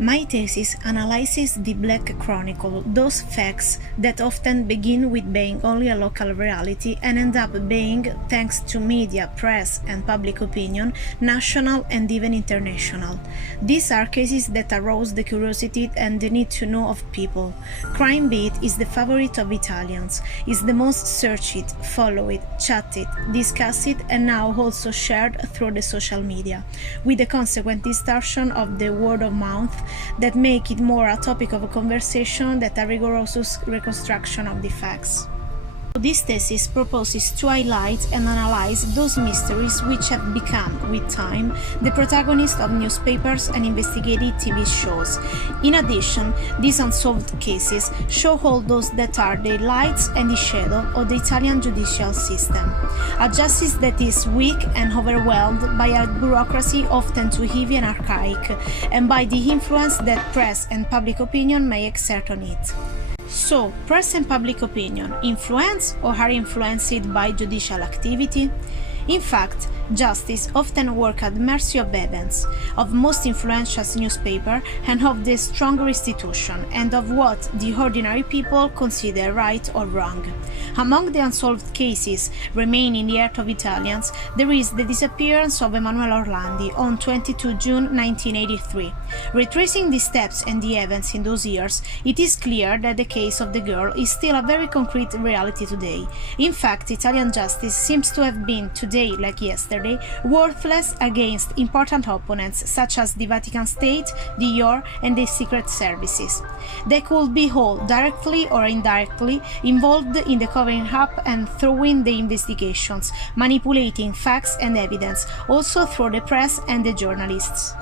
My thesis analyzes the Black Chronicle, those facts that often begin with being only a local reality and end up being, thanks to media, press, and public opinion, national and even international. These are cases that arouse the curiosity and the need to know of people. Crime Beat is the favorite of Italians, is the most searched, followed, chatted, discussed, and now also shared through the social media, with the consequent distortion of the word of mouth that make it more a topic of a conversation than a rigorous reconstruction of the facts. This thesis proposes to highlight and analyze those mysteries which have become, with time, the protagonist of newspapers and investigative TV shows. In addition, these unsolved cases show all those that are the lights and the shadow of the Italian judicial system. A justice that is weak and overwhelmed by a bureaucracy often too heavy and archaic, and by the influence that press and public opinion may exert on it. So, press and public opinion influence or are influenced by judicial activity? In fact, justice often works at the mercy of events, of most influential newspaper and of the stronger institution, and of what the ordinary people consider right or wrong. Among the unsolved cases remaining in the heart of Italians, there is the disappearance of Emanuele Orlandi on 22 June 1983. Retracing the steps and the events in those years, it is clear that the case of the girl is still a very concrete reality today. In fact, Italian justice seems to have been, today like yesterday, worthless against important opponents such as the Vatican State, the IOR, and the secret services. They could be all, directly or indirectly, involved in the covering up and throwing the investigations, manipulating facts and evidence, also through the press and the journalists.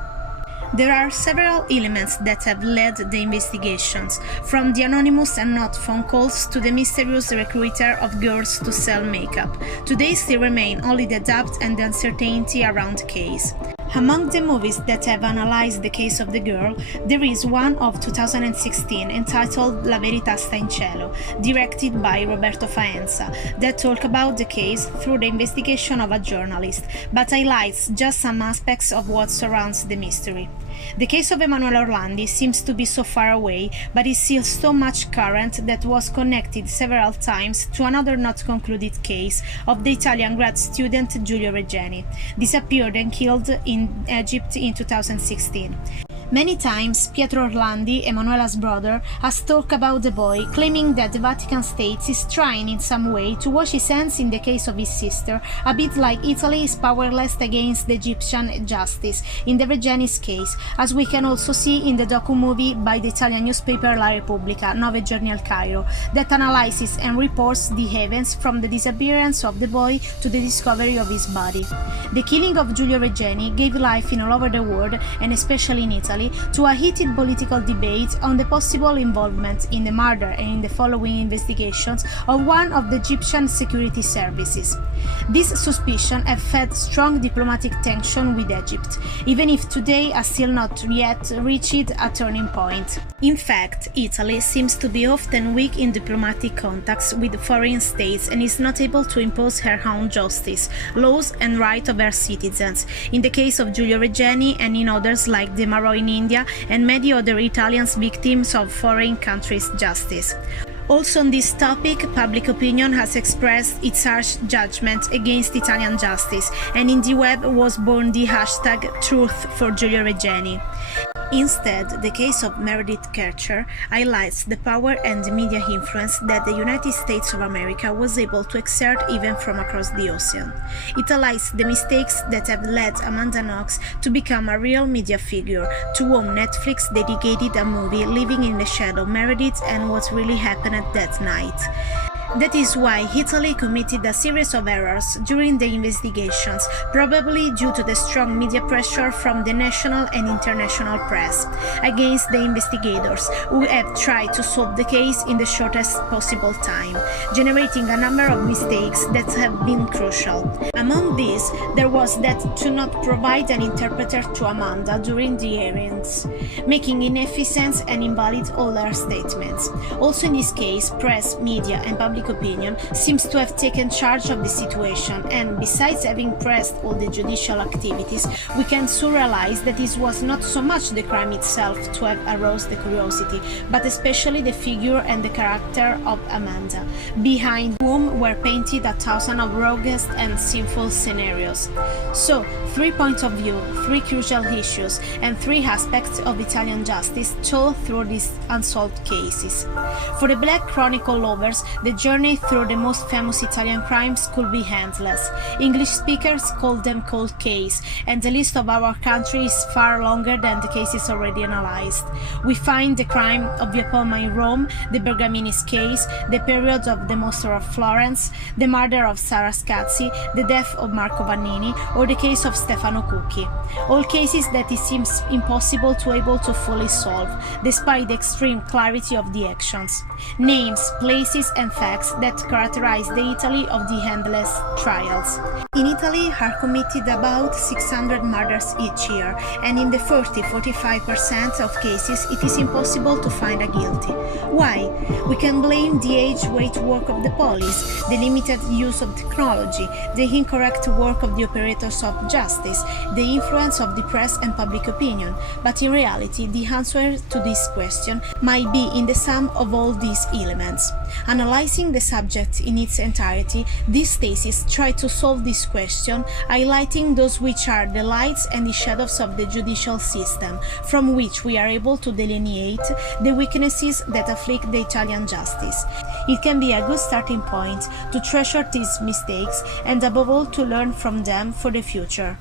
There are several elements that have led the investigations, from the anonymous and not phone calls to the mysterious recruiter of girls to sell makeup. Today still remain only the doubt and the uncertainty around the case. Among the movies that have analyzed the case of the girl, there is one of 2016 entitled La verità sta in cielo, directed by Roberto Faenza, that talk about the case through the investigation of a journalist, but highlights just some aspects of what surrounds the mystery. The case of Emanuele Orlandi seems to be so far away, but is still so much current that was connected several times to another not concluded case of the Italian grad student Giulio Regeni, disappeared and killed in Egypt in 2016. Many times, Pietro Orlandi, Emanuela's brother, has talked about the boy, claiming that the Vatican State is trying in some way to wash his hands in the case of his sister, a bit like Italy is powerless against the Egyptian justice in the Regeni's case, as we can also see in the docu-movie by the Italian newspaper La Repubblica, 9 giorni al Cairo, that analyzes and reports the events from the disappearance of the boy to the discovery of his body. The killing of Giulio Regeni gave life in all over the world, and especially in Italy, to a heated political debate on the possible involvement in the murder and in the following investigations of one of the Egyptian security services. This suspicion have fed strong diplomatic tension with Egypt, even if today has still not yet reached a turning point. In fact, Italy seems to be often weak in diplomatic contacts with foreign states and is not able to impose her own justice, laws and rights of her citizens, in the case of Giulio Regeni and in others like De Maro in India and many other Italians victims of foreign countries' justice. Also on this topic, public opinion has expressed its harsh judgment against Italian justice, and in the web was born the hashtag Truth for Giulio Regeni. Instead, the case of Meredith Kercher highlights the power and the media influence that the United States of America was able to exert even from across the ocean. It highlights the mistakes that have led Amanda Knox to become a real media figure, to whom Netflix dedicated a movie Living in the Shadow Meredith and what really happened that night. That is why Italy committed a series of errors during the investigations, probably due to the strong media pressure from the national and international press against the investigators, who have tried to solve the case in the shortest possible time, generating a number of mistakes that have been crucial. Among these, there was that to not provide an interpreter to Amanda during the hearings, making inefficient and invalid all her statements. Also in this case, press, media and public public opinion seems to have taken charge of the situation, and besides having pressed all the judicial activities, we can soon realize that this was not so much the crime itself to have aroused the curiosity, but especially the figure and the character of Amanda, behind whom were painted a thousand of roguest and sinful scenarios. So, 3 points of view, 3 crucial issues, and 3 aspects of Italian justice told through these unsolved cases. For the Black Chronicle lovers, the journey through the most famous Italian crimes could be endless. English speakers call them cold case, and the list of our country is far longer than the cases already analyzed. We find the crime of Via Palma in Rome, the Bergamini's case, the period of the Monster of Florence, the murder of Sara Scazzi, the death of Marco Vannini, or the case of Stefano Cucchi. All cases that it seems impossible to able to fully solve, despite the extreme clarity of the actions. Names, places and facts that characterize the Italy of the endless trials. In Italy are committed about 600 murders each year, and in the 40-45% of cases it is impossible to find a guilty. Why? We can blame the age-weight work of the police, the limited use of technology, the incorrect work of the operators of justice, the influence of the press and public opinion, but in reality the answer to this question might be in the sum of all these elements. Analyzing the subject in its entirety, these theses try to solve this question, highlighting those which are the lights and the shadows of the judicial system, from which we are able to delineate the weaknesses that afflict the Italian justice. It can be a good starting point to treasure these mistakes and above all to learn from them for the future.